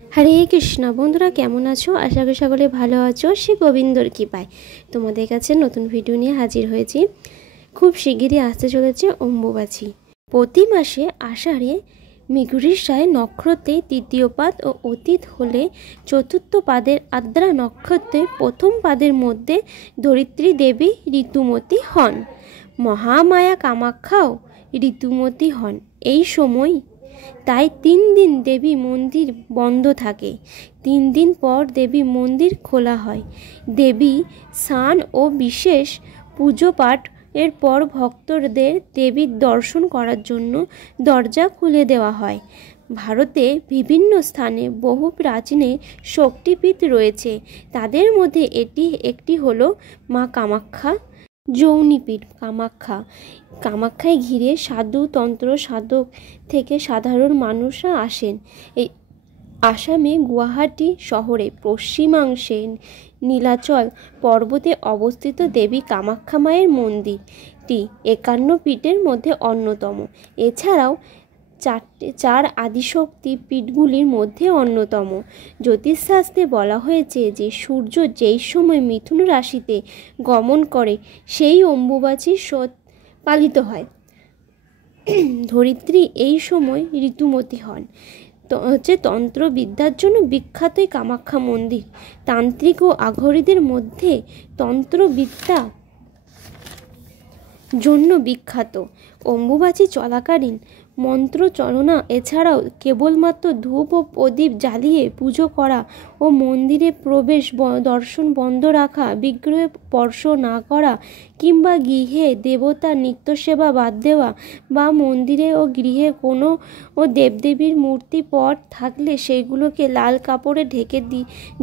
হরে কৃষ্ণ বন্ধুরা, কেমন আছো? আশা করি সকলে ভালো আছো। শ্রী গোবিন্দর কৃপায় তোমাদের কাছে নতুন ভিডিও নিয়ে হাজির হয়েছি। খুব শিগগিরই আসতে চলেছে অম্বুবাচী। প্রতি মাসে আষাঢ়ে মৃগশিরায় নক্ষত্রে তৃতীয় পাদ ও অতীত হলে চতুর্থ পাদের আদ্রা নক্ষত্রে প্রথম পাদের মধ্যে ধরিত্রী দেবী ঋতুমতী হন। মহামায়া কামাখ্যাও ঋতুমতী হন এই সময়। তাই 3 দিন দেবী মন্দির বন্ধ থাকে। 3 দিন পর দেবী মন্দির খোলা হয়। দেবী স্নান ও বিশেষ পুজো পাঠ এর পর ভক্তদের দেবীর দর্শন করার জন্য দরজা খুলে দেওয়া হয়। ভারতে বিভিন্ন স্থানে বহু প্রাচীনে শক্তিপীঠ রয়েছে। তাদের মধ্যে একটি হলো মা কামাখ্যা যৌনিপীঠ। কামাখ্যায় ঘিরে সাধু তন্ত্র সাধক থেকে সাধারণ মানুষরা আসেন। এই আসামে গুয়াহাটি শহরে পশ্চিমাংশে নীলাচল পর্বতে অবস্থিত দেবী কামাখ্যা মায়ের মন্দিরটি 51 পীঠের মধ্যে অন্যতম। এছাড়াও 4 আদিশক্তি পীঠগুলির মধ্যে অন্যতম। জ্যোতিষশাস্ত্রে বলা হয়েছে যে সূর্য যেই সময় মিথুন রাশিতে গমন করে সেই অম্বুবাচী পালিত হয়। ধরিত্রী এই সময় ঋতুমতী হন। তন্ত্রবিদ্যার জন্য বিখ্যাত কামাখ্যা মন্দির। তান্ত্রিক ও আঘরীদের মধ্যে তন্ত্রবিদ্যা জন্য বিখ্যাত। অম্বুবাচী চলাকালীন মন্ত্রচলনা এছাড়াও কেবলমাত্র ধূপ ও প্রদীপ জ্বালিয়ে পুজো করা ও মন্দিরে প্রবেশ দর্শন বন্ধ রাখা, বিগ্রহে স্পর্শ না করা কিংবা গৃহে দেবতার নিত্যসেবা বাদ দেওয়া বা মন্দিরে ও গৃহে কোনো দেবদেবীর মূর্তি পট থাকলে সেগুলোকে লাল কাপড়ে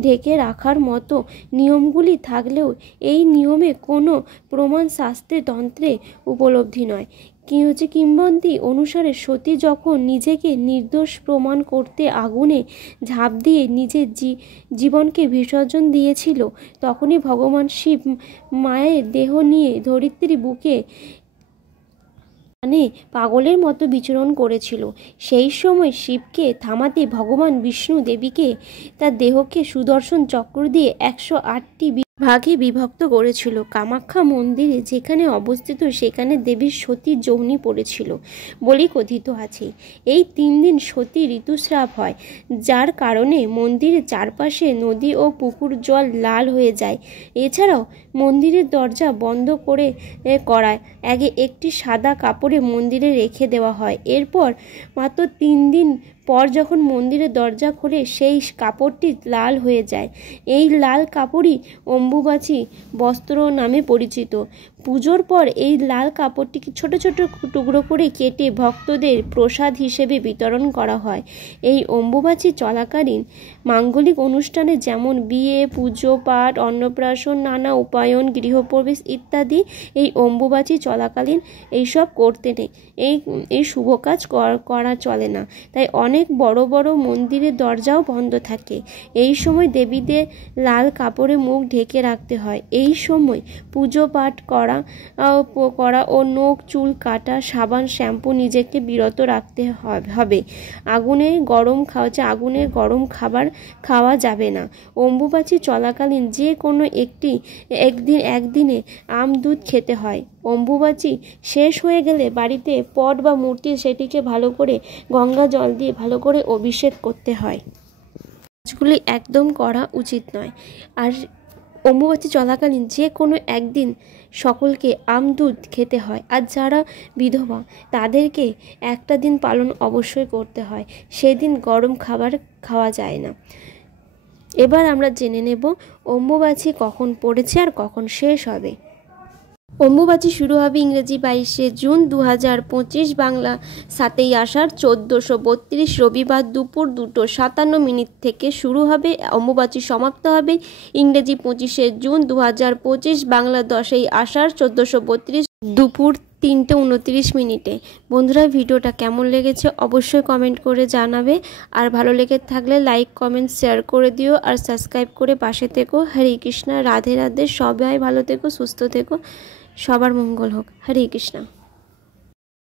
ঢেকে রাখার মতো নিয়মগুলি থাকলেও এই নিয়মে কোনো প্রমাণ শাস্ত্রে তন্ত্রে উপলব্ধি নয়। কিংবদন্তি অনুসারে সতী যখন নিজেকে নির্দোষ প্রমাণ করতে আগুনে ঝাঁপ দিয়ে নিজের জীবনকে বিসর্জন দিয়েছিল, তখনই ভগবান শিব মায়ের দেহ নিয়ে ধরিত্রী বুকে পাগলের মতো বিচরণ করেছিল। সেই সময় শিবকে থামাতে ভগবান বিষ্ণু দেবীকে তার দেহকে সুদর্শন চক্র দিয়ে 108টি ভাগে বিভক্ত করেছিল। কামাখ্যা মন্দিরে যেখানে অবস্থিত সেখানে দেবীর সতীর যোনি পড়েছিল বলেই কথিত আছে। এই 3 দিন সতী ঋতুস্রাব হয়, যার কারণে মন্দিরের চারপাশে নদী ও পুকুর জল লাল হয়ে যায়। এছাড়াও মন্দিরের দরজা বন্ধ করায় আগে একটি সাদা কাপড়ে মন্দিরে রেখে দেওয়া হয়। এরপর মাত্র 3 দিন পর যখন মন্দিরের দরজা খোলে সেই কাপড়টি লাল হয়ে যায়। এই লাল কাপড়ই অম্বুবাচী বস্ত্র নামে পরিচিত। পুজোর পর এই লাল কাপড়টিকে ছোট ছোট টুকরো করে কেটে ভক্তদের প্রসাদ হিসেবে বিতরণ করা হয়। এই অম্বুবাচী চলাকালীন মাঙ্গলিক অনুষ্ঠানে যেমন বিয়ে, পুজো পাঠ, অন্নপ্রাশন, নানা উপায়ন, গৃহপ্রবেশ ইত্যাদি এই অম্বুবাচী চলাকালীন এইসব করতে নেই। এই শুভ কাজ করা চলে না। তাই অনেক বড় বড় মন্দিরের দরজাও বন্ধ থাকে। এই সময় দেবীদের লাল কাপড়ে মুখ ঢেকে রাখতে হয়। এই সময় পুজো পাঠ করা ও নখ চুল কাটা, সাবান শ্যাম্পু নিজেকে বিরত রাখতে হবে। আগুনের গরম খাবার খাওয়া যাবে না। অম্বুবাচী চলাকালীন যে কোনো একদিনে আম দুধ খেতে হয়। অম্বুবাচী শেষ হয়ে গেলে বাড়িতে পট বা মূর্তি সেটিকে ভালো করে গঙ্গা জল দিয়ে ভালো করে অভিষেক করতে হয়। কাজগুলি একদম করা উচিত নয়। আর অম্বুবাচী চলাকালীন যে কোনো একদিন সকলকে আম দুধ খেতে হয়। আর যারা বিধবা তাদেরকে একটা দিন পালন অবশ্যই করতে হয়। সেদিন গরম খাবার খাওয়া যায় না। এবার আমরা জেনে নেব অম্বুবাচী কখন পড়েছে আর কখন শেষ হবে। অম্বুবাচী শুরু হবে ইংরেজি 22শে জুন 2025, বাংলা 7ই আষাঢ় 1432 রবিবার দুপুর 2:57 থেকে শুরু হবে। অম্বুবাচী সমাপ্ত হবে ইংরেজি 25শে জুন 2025, বাংলা 10ই আষাঢ় 1432 দুপুর 3:29। বন্ধুরা, ভিডিওটা কেমন লেগেছে অবশ্যই কমেন্ট করে জানাবে। আর ভালো লেগে থাকলে লাইক কমেন্ট শেয়ার করে দিও আর সাবস্ক্রাইব করে পাশে থেকো। হরে কৃষ্ণ, রাধে রাধে। সবাই ভালো থেকো, সুস্থ থেকো, সবার মঙ্গল হোক। হরে কৃষ্ণ।